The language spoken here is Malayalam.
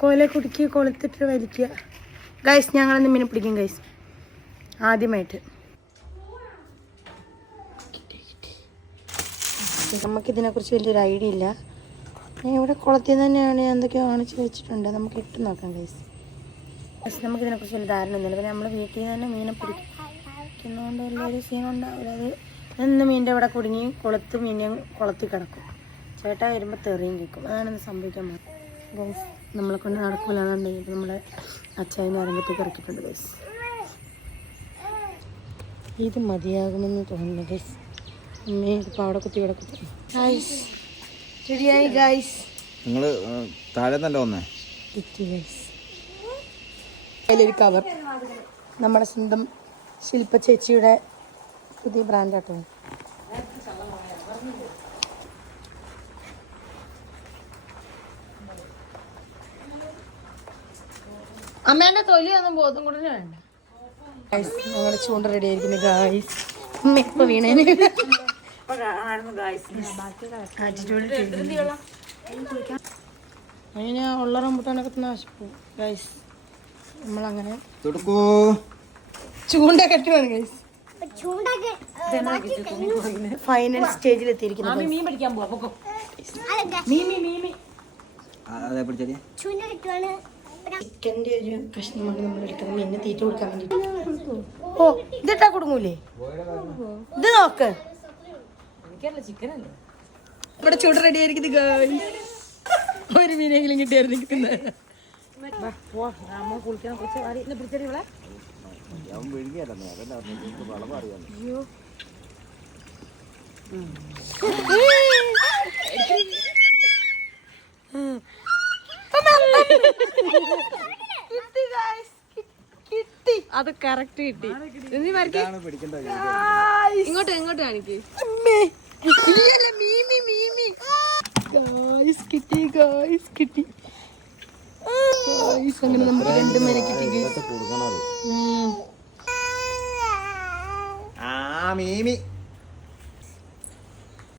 കോലെ കുടുക്കി കൊളുത്തിട്ട് വലിക്കുക. ഗൈസ് ഞങ്ങളിന്ന് മീനെ പിടിക്കും ഗൈസ് ആദ്യമായിട്ട്. നമുക്കിതിനെക്കുറിച്ച് വലിയൊരു ഐഡിയ ഇല്ല. ഇവിടെ കുളത്തിൽ തന്നെയാണ് എന്തൊക്കെയോ കാണിച്ച് വെച്ചിട്ടുണ്ട്. നമുക്ക് ഇട്ട് നോക്കാം ഗൈസ്. നമുക്കിതിനെക്കുറിച്ച് വലിയ ധാരണ ഒന്നുമില്ല. പിന്നെ നമ്മൾ വീട്ടിൽ നിന്ന് തന്നെ മീനെ പിടിക്കുന്നതുകൊണ്ട് വലിയൊരു സീൻ ഉണ്ടാവില്ല. അത് നിന്ന് മീനിൻ്റെ ഇവിടെ കുടുങ്ങി മീനെയും കുളത്തിൽ കിടക്കും. ചേട്ടാ വരുമ്പോൾ തെറിയും കേൾക്കും. അതാണ് സംഭവിക്കാൻ പോകുന്നത് ഗൈസ്. നമ്മളെ കൊണ്ട് നടക്കില്ലാന്നുണ്ടെങ്കിൽ നമ്മുടെ അച്ചായനെ അരങ്ങത്തേക്ക് ഇറക്കിയിട്ടുണ്ട് ഗൈസ്. ഇത് മതിയാകുമെന്ന് തോന്നുന്നു ഗൈസ്. അമ്മേ ഇതിപ്പോൾ അവിടെ കുത്തി ഇവിടെ കുത്തി ഗൈസ്. റെഡിയായി ഗൈസ്. നിങ്ങൾ താഴെ തന്നെ വന്നേ കിട്ടി ഗൈസ്. അതിലൊരു കവർ നമ്മുടെ സ്വന്തം ശില്പ ചേച്ചിയുടെ പുതിയ ബ്രാൻഡാട്ടോ. അമ്മേന്റെ തൊലി ഒന്നും ബോധം കൂടെ വേണ്ട ഗൈസ്. ഞങ്ങളുടെ ചൂണ്ട റെഡി ആയിരിക്കുന്നു ഗൈസ്. അമ്മ ഇപ്പൊ വീണേന് അതിന് ഉള്ള റംബുട്ടാനൊക്കെ നശിപ്പോ ഗൈസ്. നമ്മളങ്ങനെ ചൂണ്ട കെട്ടുവാണ് ഗൈസ്. ഫൈനൽ സ്റ്റേജിൽ എത്തിയിരിക്കുന്നു. ചിക്കൻ്റെ ഒരു കഷ്ണമാണ് നമ്മൾ എടുക്കുന്നത് മീനിന് തീറ്റ കൊടുക്കാൻ വേണ്ടിട്ട്. ഓ ഇതിട്ടാ കൊടുങ്ങൂലേ? ഇത് നോക്ക്. ഇവിടെ ചൂട് റെഡി ആയിരിക്കുന്നത് ഗൈസ്. ഒരു മീനെങ്കിലും കിട്ടിയായിരുന്നു. അത് കറക്റ്റ് കിട്ടി. ഇങ്ങോട്ട് ഇങ്ങോട്ട് കാണിക്ക്. കിട്ടി ഗായ്സ് കിട്ടി. അങ്ങനെ നമുക്ക് 2 മീനെ കിട്ടി ഗൈസ്. മീമി